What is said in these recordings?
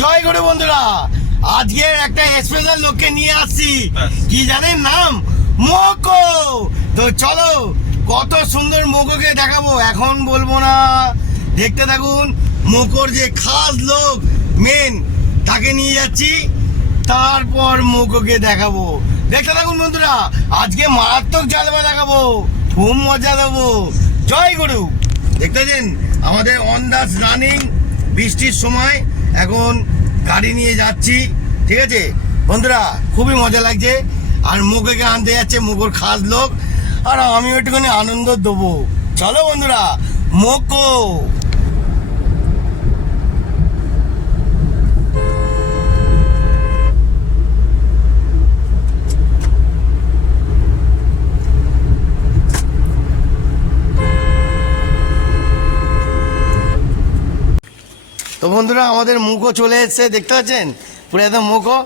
জয় গুরু বন্ধুরা, আজকে একটা স্পেশাল লোককে নিয়ে আসছি। কি জানেন নাম? মোকো। তো চলো কত সুন্দর মোকোকে দেখাবো, এখন বলবো না, দেখতে থাকুন। মোকোর যে খাস লোক মেন, তাকে নিয়ে যাচ্ছি, তারপর মোকোকে দেখাবো। দেখতে থাকুন বন্ধুরা, আজকে মারাত্মক জালবা দেখাবো, খুব মজা দেবো। জয় গুরু। দেখতে পাচ্ছেন আমাদের অন দা রানিং, বৃষ্টির সময় এখন গাড়ি নিয়ে যাচ্ছি, ঠিক আছে বন্ধুরা, খুবই মজা লাগছে। আর মোকোকে আনতে যাচ্ছে মোকোর খাস লোক, আর আমি একটুখানি আনন্দ দেবো। চলো বন্ধুরা, মোকো। তো বন্ধুরা আমাদের মুখো চলে এসছে, দেখতে পাচ্ছেন পুরো একদম মুখো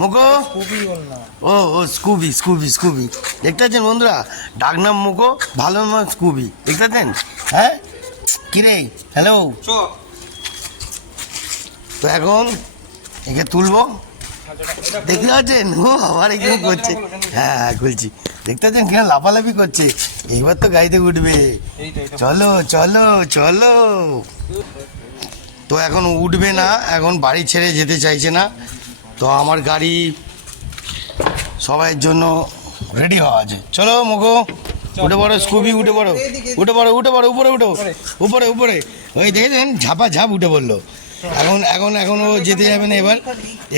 মুখো। ও ও স্কুবি স্কুবি স্কুবি, দেখতে পাচ্ছেন বন্ধুরা, ডাক নাম মুখো, ভালো নাম স্কুবি, দেখতে পাচ্ছেন। হ্যাঁ কিরে, হ্যালো। তো এখন একে তুলবো, দেখতে পাচ্ছেন ও আবার এখানে করছে। হ্যাঁ খুলছি, দেখতে পাচ্ছেন কেন লাফালাফি করছে। এইবার তো গাড়িতে উঠবে, চলো চলো চলো। তো এখন উঠবে না, এখন বাড়ি ছেড়ে যেতে চাইছে না। তো আমার গাড়ি সবাইয়ের জন্য রেডি হওয়া আছে। চলো মোকো, উঠে পড়ো স্কুবি, উঠে পড়ো, উঠে পড়ো, উঠে পড়ো, উপরে উঠো, উপরে উপরে। ওই দেখেছেন ঝাপা ঝাপ উঠে পড়লো। এখন এখন এখন ও যেতে যাবে না, এবার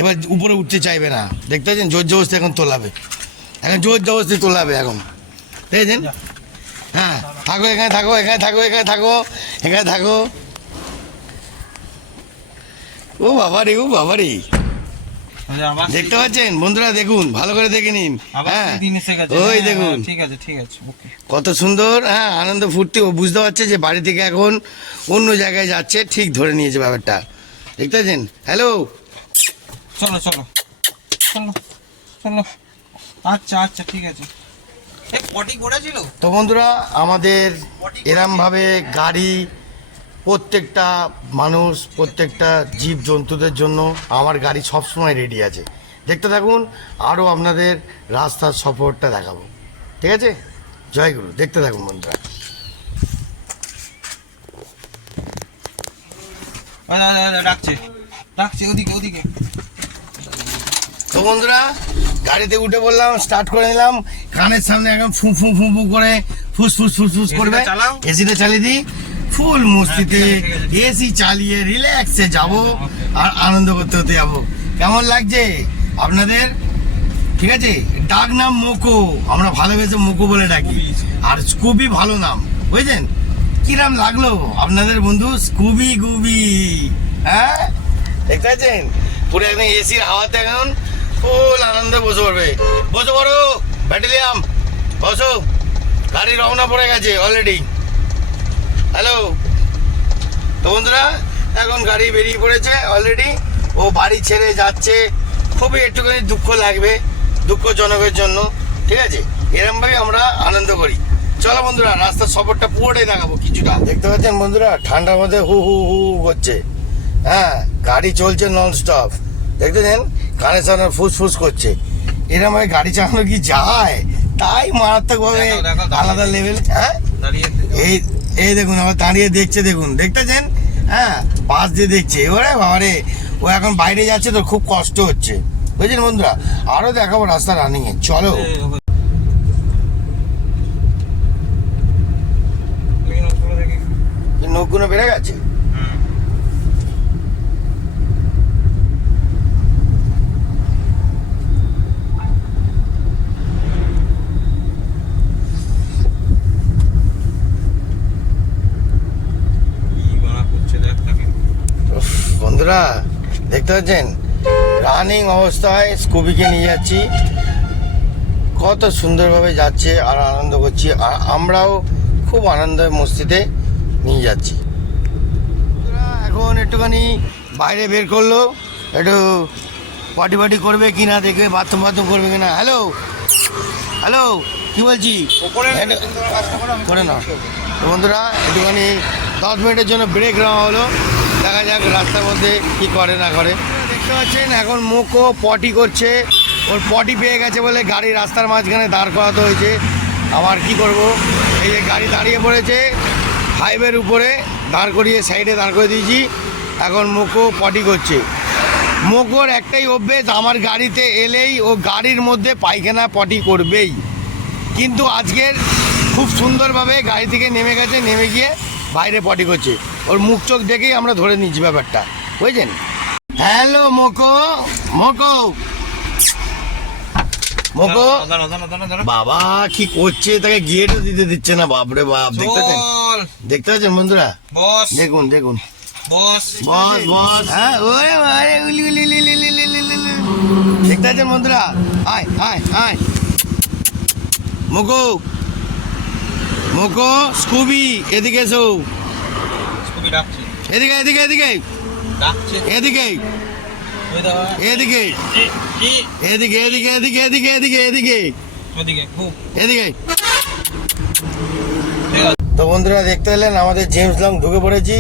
এবার উপরে উঠতে চাইবে না, দেখতে পাচ্ছেন জোর জবরদস্তি এখন তোলাবে, এখন জোর জবরদস্তি তোলাবে এখন, দেখেছেন। হ্যাঁ থাকো এখানে, থাকো এখানে, থাকো এখানে, থাকো এখানে, থাকো। ও বাবা রে, ও বাবা রে, দেখতে পাচ্ছেন বন্ধুরা, দেখুন ভালো করে দেখে নিন। হ্যাঁ ওই দেখুন, ঠিক আছে ঠিক আছে, কত সুন্দর। হ্যাঁ আনন্দ ফুর্তি, ও বুঝতে পারছে যে বাড়ি থেকে এখন অন্য জায়গায় যাচ্ছে, ঠিক ধরে নিয়েছে ব্যাপারটা, দেখতে পাচ্ছেন। হ্যালো, চলো চলো চলো চলো, আচ্ছা আচ্ছা ঠিক আছে। পটি ঘোড়া ছিল তো বন্ধুরা আমাদের এরমভাবে গাড়ি, প্রত্যেকটা মানুষ, প্রত্যেকটা জীব জন্তুদের জন্য আমার গাড়ি সবসময় রেডি আছে। দেখতে থাকুন, আরও আপনাদের রাস্তার সফরটা দেখাবো, ঠিক আছে। জয় গুরু, দেখতে থাকুন বন্ধুরা। ডাকছে ডাকছে, ওদিকে ওদিকে। তো বন্ধুরা গাড়িতে উঠে বললাম, স্টার্ট করে নিলাম, কানের সামনে এখন ফু ফু ফু ফু করে ফুস ফুস ফুস ফুস করবে। এসিটা চালিয়ে দিই, ফুল মস্তিতে এসি চালিয়ে রিল্যাক্সে যাব, আর আনন্দ করতে করতে যাবো। কেমন লাগছে আপনাদের? ঠিক আছে, ডাক নাম মোকো, আমরা ভালোবেসে মোকো বলে ডাকি, আর স্কুবি ভালো নাম, বুঝলেন? কিরাম লাগলো আপনাদের বন্ধু স্কুবি গুবি? হ্যাঁ দেখতে পাচ্ছেন পুরো একদম এসির হাওয়াতে এখন ফুল আনন্দে বসে পড়বে। বসে পড়ো ব্যাটালিয়াম, বসো, গাড়ি রওনা পড়ে গেছে অলরেডি। হ্যালো। তো বন্ধুরা এখন গাড়ি বেরিয়ে পড়েছে অলরেডি, ও বাড়ি ছেড়ে যাচ্ছে। খুবই একটুখানি দুঃখ লাগবে, দুঃখজনকের জন্য, ঠিক আছে। এরমভাবে আমরা আনন্দ করি। চলো বন্ধুরা, রাস্তার সফরটা পুরোটাই দেখাবো কিছুটা। দেখতে পাচ্ছেন বন্ধুরা, ঠান্ডার মধ্যে হু হু হু করছে। হ্যাঁ গাড়ি চলছে নন স্টপ, দেখতেছেন কানের সামনে ফুস ফুস করছে। এরমভাবে গাড়ি চালানো কি যায়? তাই মারাত্মকভাবে আলাদা লেভেল। হ্যাঁ এই এই দেখুন আবার দাঁড়িয়ে দেখছে, দেখুন দেখতেছেন। হ্যাঁ পাশ দিয়ে দেখছে, ওরে বাবারে, ও এখন বাইরে যাচ্ছে তো খুব কষ্ট হচ্ছে, বুঝলেন বন্ধুরা। আরও দেখাবো রাস্তা রানিংয়ে, চলো। নখগুলো বেড়ে গেছে। বন্ধুরা দেখতে পাচ্ছেন রানিং অবস্থায় স্কুবিকে নিয়ে যাচ্ছি, কত সুন্দরভাবে যাচ্ছে আর আনন্দ করছি, আর আমরাও খুব আনন্দ মস্তিতে নিয়ে যাচ্ছি। এখন একটুখানি বাইরে বের করলো, একটু পাটি পাটি করবে কিনা দেখবে, বাথরুম বাথরুম করবে কিনা। হ্যালো হ্যালো, কি বলছি করে নাও। তো বন্ধুরা একটুখানি 10 মিনিটের জন্য ব্রেক নেওয়া হলো। দেখা যাক রাস্তার মধ্যে কি করে না করে। দেখতে পাচ্ছেন এখন মোকো পটি করছে, ওর পটি পেয়ে গেছে বলে গাড়ি রাস্তার মাঝখানে দাঁড় করাতে হয়েছে। আবার কি করব, এই যে গাড়ি দাঁড়িয়ে পড়েছে হাইওয়ের উপরে, দাঁড় করিয়ে সাইডে দাঁড় করে দিয়েছি। এখন মোকো পটি করছে। মোকোর একটাই অভ্যেস, আমার গাড়িতে এলেই ও গাড়ির মধ্যে পায়খানা পটি করবেই। কিন্তু আজকের খুব সুন্দরভাবে গাড়ি থেকে নেমে গেছে, নেমে গিয়ে বাইরে পটি করছে। ওর মুখ চোখ দেখেই আমরা ধরে নিচ্ছি ব্যাপারটা, বুঝছেন। হ্যালো মোকো, মোকো মোকো বাবা কি করছে, তাকে গিয়েটও দিতে দিচ্ছে না। বাপরে বাপ, দেখতে পাচ্ছেন, দেখতে পাচ্ছেন বন্ধুরা, দেখুন দেখুন বস বস। হ্যাঁ ওরে আরে উলি উলি উলি উলি উলি উলি উলি। দেখতে পাচ্ছেন বন্ধুরা, আয় আয় আয় মোকো, মোকো স্কুবি এদিকে এসো, এদিকে এদিকে এদিকে এদিকে এদিকে এদিকে এদিকে এদিকে এদিকে এদিকে এদিকে এদিকে। তো বন্ধুরা দেখতে পেলেন আমাদের জেমস লং ঢুকে পড়েছি,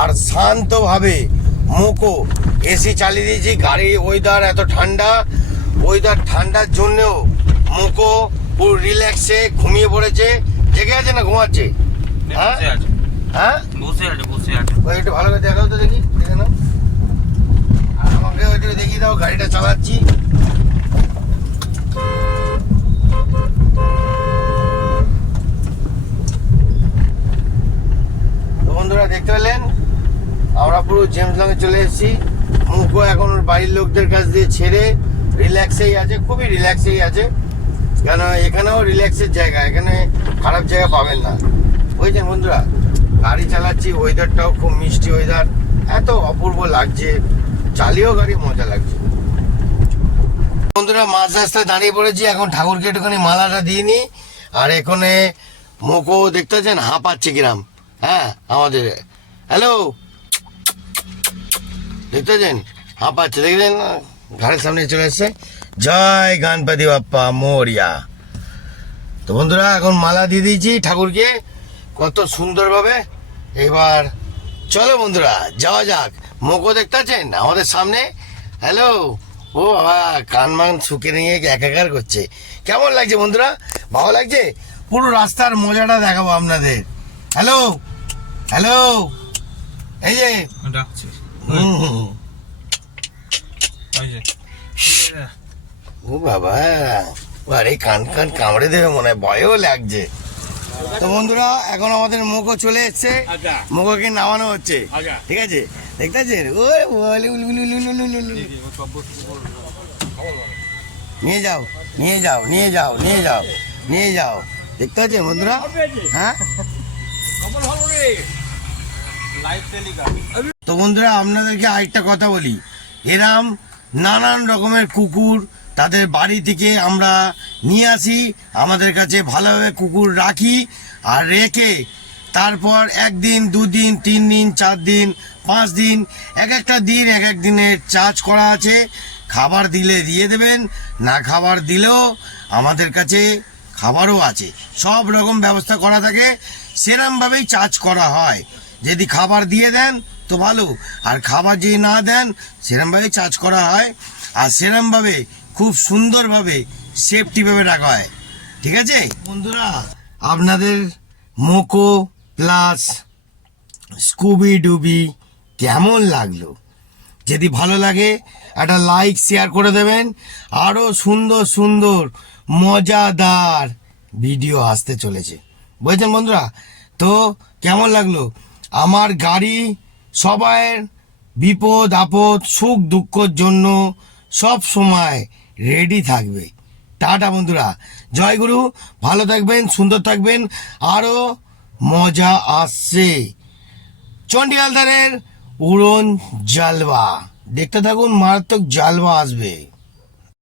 আর শান্তভাবে মোকো এসি চালিয়ে দিয়েছি। গাড়ি ওয়েদার এত ঠান্ডা, ওয়েদার ঠান্ডার জন্যেও মোকো পুরো রিল্যাক্সে ঘুমিয়ে পড়েছে। জেগে আছে না ঘুমাচ্ছে? হ্যাঁ হ্যাঁ ওই একটু ভালো করে দেখাও তো, দেখি দেখে নাও, আর আমাকে ওইটা দেখিয়ে দাও, গাড়িটা চালাচ্ছি। তো বন্ধুরা দেখতে পেলেন আমরা পুরো জেমস লংয়ে চলে এসেছি। মুখও এখন ওর বাড়ির লোকদের কাছ দিয়ে ছেড়ে রিল্যাক্সেই আছে, খুবই রিল্যাক্সেই আছে। কেন এখানেও রিল্যাক্সের জায়গা, এখানে খারাপ জায়গা পাবেন না, বুঝছেন বন্ধুরা। গাড়ি চালাচ্ছি, ওয়েদারটাও খুব মিষ্টি ওয়েদার, এত অপূর্ব লাগছে, চালিয়েও গাড়ি মজা লাগছে। বন্ধুরা মাঝ রাস্তায় দাঁড়িয়ে পড়েছি, এখন ঠাকুরকে একটুখানি মালাটা দিয়ে নি। আর এখানে মোকো দেখতে পাচ্ছেন হাঁপাচ্ছে কিরাম। হ্যাঁ আমাদের হ্যালো দেখতে পাচ্ছেন হাঁপাচ্ছে, দেখলেন ঘরের সামনে চলে এসছে। জয় গণপতি বাপ্পা মোরিয়া। তো বন্ধুরা এখন মালা দিয়ে দিয়েছি ঠাকুরকে কত সুন্দরভাবে। এবার চলো বন্ধুরা যাওয়া যাক। মোকো দেখতে পাচ্ছেন আমাদের সামনে, হ্যালো। ও বাবা কান মান শুকে নিয়ে একাকার করছে। কেমন লাগছে বন্ধুরা, ভালো লাগছে? পুরো রাস্তার মজাটা দেখাবো আপনাদের। হ্যালো হ্যালো, এই যে ও বাবা, আরে কান কান কামড়ে দেবে মনে হয়, ভয়ও লাগছে। তো বন্ধুরা এখন আমাদের মোকো চলে এসছে, মোকোকে নামানো হচ্ছে, ঠিক আছে দেখতে পাচ্ছেন। নিয়ে যাও নিয়ে যাও নিয়ে যাও নিয়ে যাও নিয়ে যাও, দেখতে পাচ্ছেন বন্ধুরা। হ্যাঁ তো বন্ধুরা আপনাদেরকে আরেকটা কথা বলি, এরাম নানান রকমের কুকুর তাদের বাড়ি থেকে আমরা নিয়ে আসি, আমাদের কাছে ভালোভাবে কুকুর রাখি, আর রেখে তারপর 1 দিন 2 দিন 3 দিন 4 দিন 5 দিন এক একটা দিন এক এক দিনের চার্জ করা আছে। খাবার দিলে দিয়ে দেবেন, না খাবার দিলেও আমাদের কাছে খাবারও আছে, সব রকম ব্যবস্থা করা থাকে, সেরমভাবেই চার্জ করা হয়। যদি খাবার দিয়ে দেন তো ভালো, আর খাবার যদি না দেন সেরমভাবে চার্জ করা হয়, আর সেরমভাবে খুব সুন্দরভাবে সেফটিভাবে রাখা হয়, ঠিক আছে বন্ধুরা। আপনাদের মোকো প্লাস স্কুবি ডুবি কেমন লাগলো? যদি ভালো লাগে একটা লাইক শেয়ার করে দেবেন, আরও সুন্দর সুন্দর মজাদার ভিডিও আসতে চলেছে, বুঝছেন বন্ধুরা। তো কেমন লাগলো? আমার গাড়ি সবাইয়ের বিপদ আপদ সুখ দুঃখর জন্য সব সময় রেডি থাকবে। টাটা বন্ধুরা, জয় গুরু, ভালো থাকবেন, সুন্দর থাকবেন, আরও মজা আসছে। চণ্ডীহালদারের উড়ন জালবা দেখতে থাকুন, মারাত্মক জালবা আসবে।